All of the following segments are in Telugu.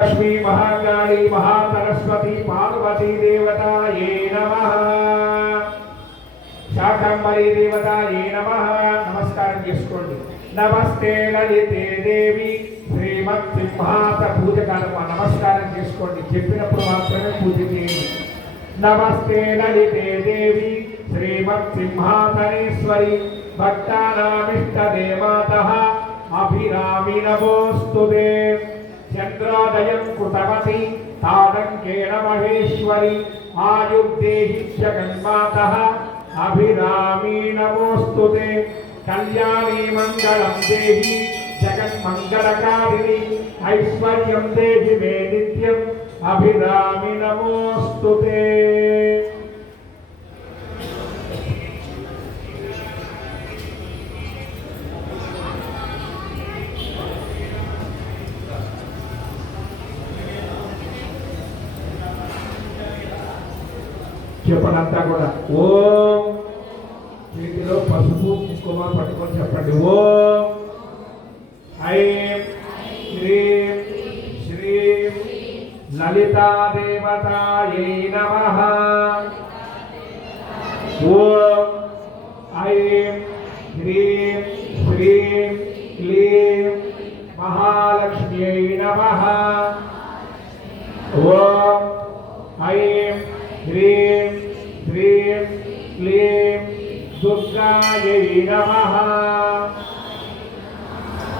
लक्ष्मी महाकाली महासरस्वती पार्वती देवताये नमः। शाकंभरी देवताये नमः। नमस्कार చేసుకోండి। नमस्ते ललिते देवी శ్రీమత్ సింహాస పూజకాలకు నమస్కారం చేసుకోండి। చెప్పినప్పుడు మాత్రమే పూజ చేయండి। नमस्ते ललिते देवी श्रीमत् सिंहासनेश्वरी भक्तानामिष्ट देवतः अभिरामी नमोस्तुते। चंद्रोदयं कृतवती ताडंकेन महेश्वरी आयुर्देहि जगन्मातः अभिरामी नमोस्तुते। कल्याणी मंगलम देहि जगन्मंगलकारिणी ऐश्वर्यं देहि मे नित्यं अभिरामी नमोस्तुते। చెప్పనంతా కూడా ఓం చేతిలో పసుపు కుంకుమ పట్టుకొని చెప్పండి। ఓం ఐం హ్రీం శ్రీం లలితా దేవతాయై నమః। ఓం ఐం హ్రీం శ్రీం క్లీం మహాలక్ష్మ్యై నమః। ఓం ఐం హ్రీం శ్రీం క్లీం దుర్గాయై నమః।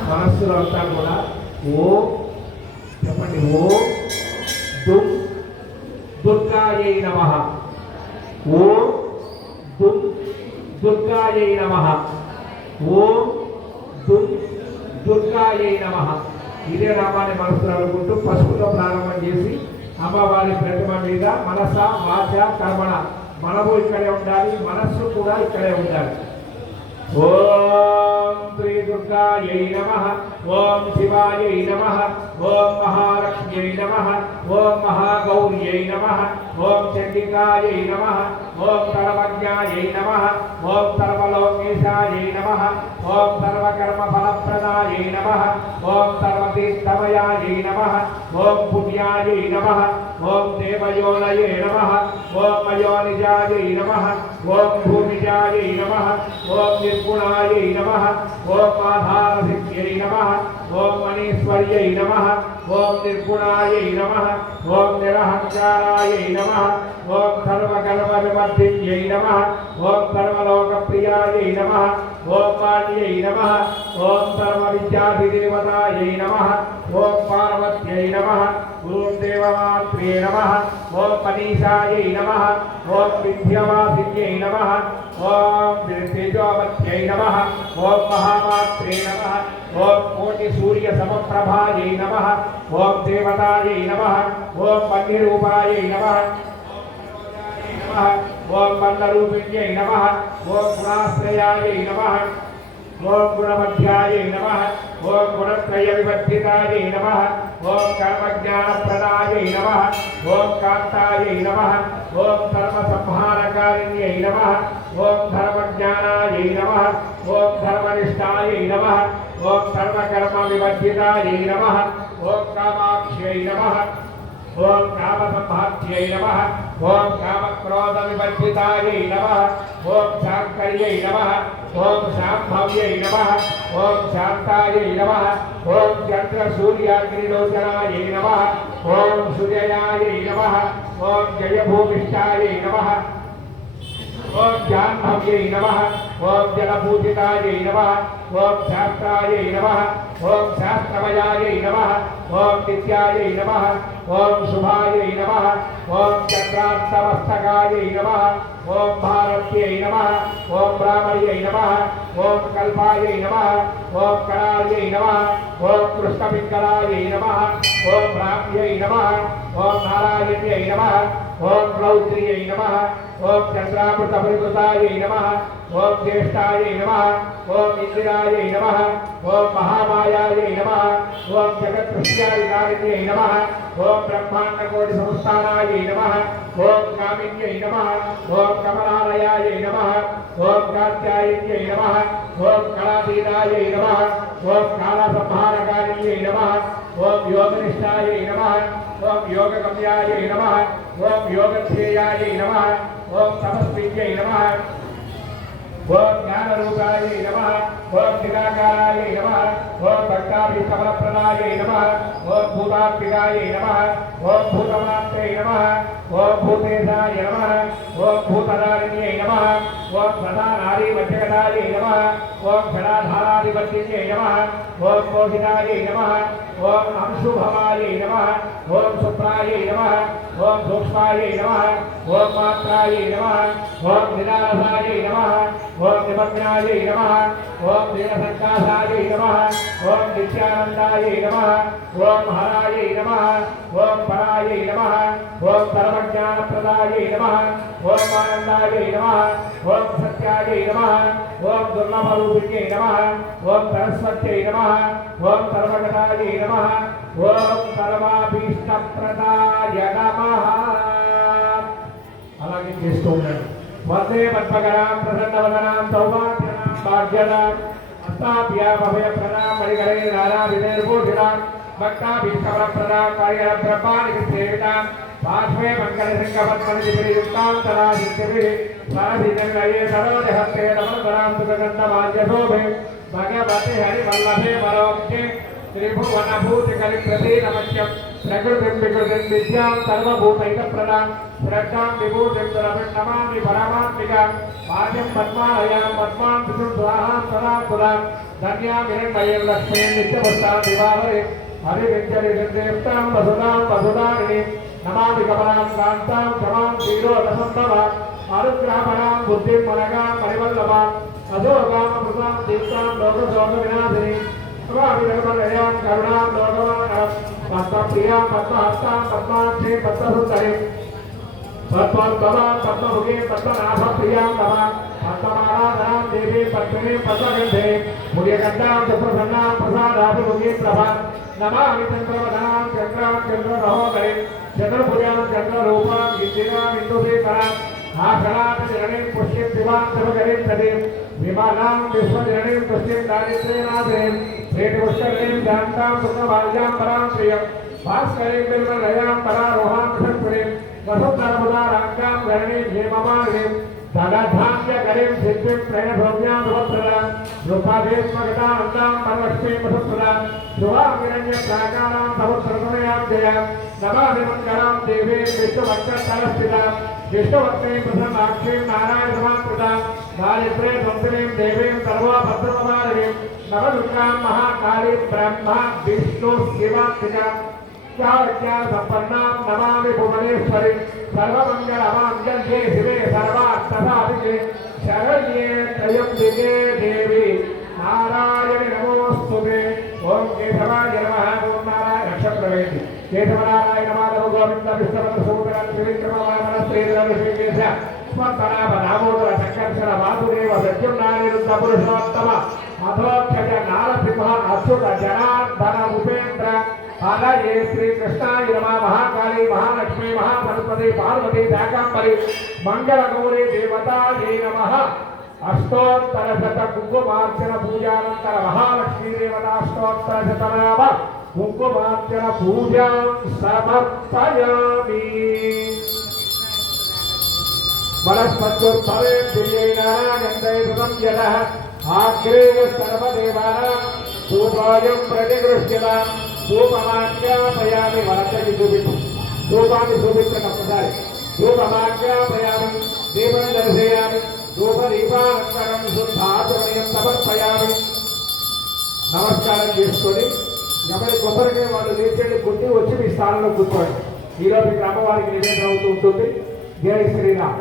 మనస్సులో అంతా కూడా ఓం చెప్పండి। ఓం దుర్గాయై నమః। ఓం దుర్గాయై నమః। ఓం దుర్గాయై నమః। ఇదే నామాన్ని మనసులో అనుకుంటూ పసుపుతో ప్రారంభం చేసి అమ్మవారి ప్రతిమ మీద మనస వాచ కర్మణ మనము ఇక్కడే ఉండాలి, మనస్సు కూడా ఇక్కడే ఉండాలి। ఓం శ్రీ దుర్గాయై నమః। ఓం శివాయై నమః। ఓం మహాలక్ష్మ్యై నమః। ఓం మహాగౌర్యై నమః। ఓం చండికాయై నమః। ఓం సర్వజ్ఞాయై నమః। ఓం సర్వలోకేశాయై నమః। ఓం సర్వకర్మ ఫలప్రదాయై నమః। ఓం సర్వతీర్థమయాయై నమః। ఓం పుణ్యాయై నమః। ఓం దేవయోనయే నమః। ఓం మయోనిజాయై నమః। ఓం భూమిజాయై నమః। ఓం నిర్గుణాయై నమః। ఓం ఆధారసిద్ధ్యై నమః। ఓం మనీశ్వర్యై నమః। ఓం నిర్గుణాయై నమః। ఓం నిరహంకారాయై నమః। ఓం సర్వకర్మ విమర్శిన్యై నమః। ఓం సర్వలోకప్రియాయై నమః। ఓం పాణ్యై నమః। ఓం సర్వవిద్యాధిదేవతాయై నమః। ఓం పార్వత్యై నమః। ఓం దేవమాత్రే నమః। ఓం మనీషాయై నమః। ఓం విద్యావాసిన్యై నమః। ఓం తేజోవత్యై నమః। ఓం మహామాత్రే నమః। ఓం కోటి సూర్య సమప్రభాయై నమః। ఓం దేవతాయై నమః। ఓం మన్యరూపాయై నమః। ఓం బంధరూపిణ్యై నమః। ఓం గుణాశ్రయాయై నమః। ఓం గుణమధ్యాయై నమః। ఓం గుణత్రయ వివర్జితాయై నమః। ఓం కర్మజ్ఞానప్రదాయై నమః। ఓం కాంతాయై నమః। ఓం సర్వసంహారకారిణ్యై నమః। ఓం ధర్మజ్ఞానాయై నమః। ఓం ధర్మనిష్టాయై నమః। ఓం సర్వకర్మ వివర్జితాయై నమః। ఓం కామాక్ష్యై నమః। ఓం కామసంహాత్యై నమః। ఓం కామక్రోధ వివర్జితాయై నమః। ఓం శాంకర్యై నమః। ఓం శాంభవ్యై నమః। ఓం శాంతాయై నమః। ఓం చంద్ర సూర్యాగ్నిలోచనాయై నమః। ఓం సూర్యాయై నమః। ఓం జయభూమిష్టాయై నమః। ఓం జాహ్నవ్యై నమః। ఓం జలపూజితాయై నమః। ఓం శాస్త్రాయై నమః। ఓం శాస్త్రమయాయై నమః। ఓం నిత్యాయై నమః। ఓం శుభాయై నమః। ఓం చక్రాంతమస్తకాయై నమః। ఓం భారత్యై నమః। ఓం బ్రాహ్మణ్యై నమః। ఓం కల్పాయై నమః। ఓం కరాయై నమః। ఓం కృష్ణపింగళాయై నమః। ఓం బ్రాహ్మ్యై నమః। ఓం నారాయణ్యై నమః। ఓం రౌద్ర్యై నమః। ఓం చంద్రామృత పరివృతాయై నమః। ఓం జ్యేష్ఠాయై నమః। ఓం ఇందిరాయై నమః। ఓం మహామాయాయై నమః। ఓం జగత్ప్రత్యాధికారిణ్యై నమః। ఓం బ్రహ్మాండకోటి సంస్థానాయై నమః। ఓం కామిన్యై నమః। ఓం కమలాలయాయై నమః। ఓం కాత్యాయన్యై నమః। ఓం కళాతీతాయై నమః। ఓం కాళసంహారకారిణ్యై నమః। ఓం యోగనిష్టాయ నమః ఓం యోగగమ్యాయ నమః ఓం యోగధ్యేయాయ నమః ఓం తపస్విన్యై నమః ఓం జ్ఞానరూపాయ నమః ఓం నిరాకారాయ నమః ఓం భక్తాభికమలప్రదాయ నమః ఓం భూతాత్మికాయ నమః ఓం భూతమాత్రే నమః ఓం భూతేశాయ నమః ఓం భూతదారిణ్యై నమః ఓం సదానారీవజ్రగదాయ నమః ఓం ఘనాధారాధిపత్యై నమః ఓం మోహితాయ నమః ఓం అంశుభవాయ నమః ఓం శుభ్రాయ నమః ఓం సూక్ష్మాయ నమః ఓం మాత్రాయ నమః ఓం నిరాసాయ నమః ఓం నిమగ్నాయ నమః ఓం దీనసంకాసాయ నమః ఓం నిత్యానందాయ నమః ఓం హరాయ నమః ఓం పరాయ నమః ఓం సర్వజ్ఞానప్రదాయ నమః ఓం ఆనందాయ నమః ఓం సత్యాయ నమః ఓం దుర్లభరూపిణ్యై నమః ఓం సరస్వత్యై నమః ఓం సర్వగతాయ నమః ఓం సర్వాభీష్టప్రదాయ నమః. అలాగే చేస్తూ ఉన్నాడు. వందే పద్మకరాం ప్రసన్నవదనాం సౌభాగ్యనాం భాగ్యనాం అష్టాభ్యామభయప్రదాం మణిగణే నానావిధైర్భూషిణాం భక్తాభీష్టవరప్రదాం కార్య బ్రహ్మానికి సేవితాం పార్శ్వే మంగళశంఖపద్మనిధియుక్తాం తదాదిత్యభిః స్వరసిజంగయే సరోజహస్తే నమస్కరాం సుగంధమాల్యశోభే భగవతి హరివల్లభే వరోక్తే త్రిభువనభూతికలిప్రసీనమత్యం ప్రకృతిం వికృతిం విద్యాం సర్వభూతైకప్రదాం శ్రద్ధాం విభూతిం దురభిన్నమామి పరమాత్మికాం పాద్యం పద్మాలయాం పద్మాం విష్ణుం స్వాహాం సదాం తులాం ధన్యాం హిరణ్మయీం లక్ష్మీం నిత్యపుష్టాం దివావరే హరివిద్యనిర్దేప్తాం వసుదాం వసుదారిణీం నమామి కమలాం కాంతాం క్షమాం క్షీరోదసంభవాం అనుగ్రహపరాం బుద్ధిం మనగాం పరివల్లభాం అధోగామృతాం దీప్తాం లోకశోక వినాశినీం స్వామిరమణయాం కరుణాం లోకమానం పద్మప్రియాం పద్మహస్తాం పద్మాక్షే పద్మసుందరీం పద్మోద్భవాం పద్మముఖీం పద్మనాభప్రియాం నమాం పద్మమారాధనాం దేవీం పద్మినీం పద్మగంధీం పుణ్యగంధాం సుప్రసన్నాం ప్రసాదాభిముఖీం ప్రభాం నమామి చంద్రవదనాం చంద్రాం చంద్రమహోదరీం చంద్రభుజాం చంద్రరూపాం ఇందిరాం ఇందుశేఖరాం ఆషడాదశరణీం పుష్యం శివాం శివకరీం సదీం విమానాం విశ్వజరణీం పుష్యం దారిద్ర్యనాథీం శ్రీపుష్కరీం శాంతాం సుఖభాగ్యాం పరాం ప్రియం భాస్కరీం బిల్వలయాం పరారోహాం విషత్వరీం వసుంధరముదారాంగాం గణనీం హేమమాలినీం ధనధాన్యకరీం సిద్ధిం ప్రణభవ్యాం శుభప్రదాం రూపాభీష్మగతానందాం పరలక్ష్మీం వసుప్రదాం శుభాంగిరణ్యప్రాకారాం సముద్రతమయాం జయాం నమామి మంగళాం దేవీం విష్ణుభక్తస్థలస్థితాం విష్ణుభక్తై ప్రసన్నాక్షీం నారాయణ సమాకృతాం దారిద్ర్య సంతరీం దేవీం సర్వభద్రమమాలినీం నవదుర్గాం మహాకాళీం బ్రహ్మ విష్ణు శివాత్మికాం సంపన్నాం నమామి భువనేశ్వరి సర్వమంగళమాంగళ్యే శివే సర్వార్థసాధికే శరణ్యే త్రయంబికే దేవి నారాయణి నమోస్తుతే. ఓం కేశవాయ నమః. ఓం నారాయణ నక్షత్రవేది కేశవనారాయణ మాధవ గోవింద విష్ణువంత సూదర త్రివిక్రమవామన శ్రీధరవిశ్వేశ స్మర్తనాభ దామోదర సంకర్షణ వాసుదేవ సత్యున్నానిరుద్ధ పురుషోత్తమ అధోక్షజ నారసింహ అచ్యుత జనార్దన ఉపేంద్ర హరయే శ్రీకృష్ణాయ నమః. మహాకాళీ మహాలక్ష్మీ మహాసరస్వతి పార్వతీ శాకాంబరి మంగళగౌరీ దేవతాయై నమః. అష్టోత్తరశత కుంకుమార్చన పూజానంతర మహాలక్ష్మీ దేవతాష్టోత్తరశతనామ కుంకుమార్చన పూజాం సమర్పయామి. వనస్పత్యుత్సవే దివ్యైనారాయణం యదః ఆగ్రే సర్వదేవానాం ధూపాయం ప్రతిగృహ్యతాం. ధూపమాజ్ఞాపయామి. వరచని చూపించు. ధూపాన్ని చూపించండి ఒక్కసారి. ధూపమాజ్ఞాపయామి. దీపం దర్శయామి. ధూపదీపాలంకరం శుద్ధాచమనీయం సమర్పయామి. నమస్కారం చేసుకొని ఎవరి కొబ్బరికాయ వాళ్ళు లేచండి, కొట్టి వచ్చి మీ స్థానంలో కూర్చోండి. ఈరోజు ఇక్కడ అమ్మవారికి నివేదన అవుతూ ఉంటుంది. జై శ్రీరామ్.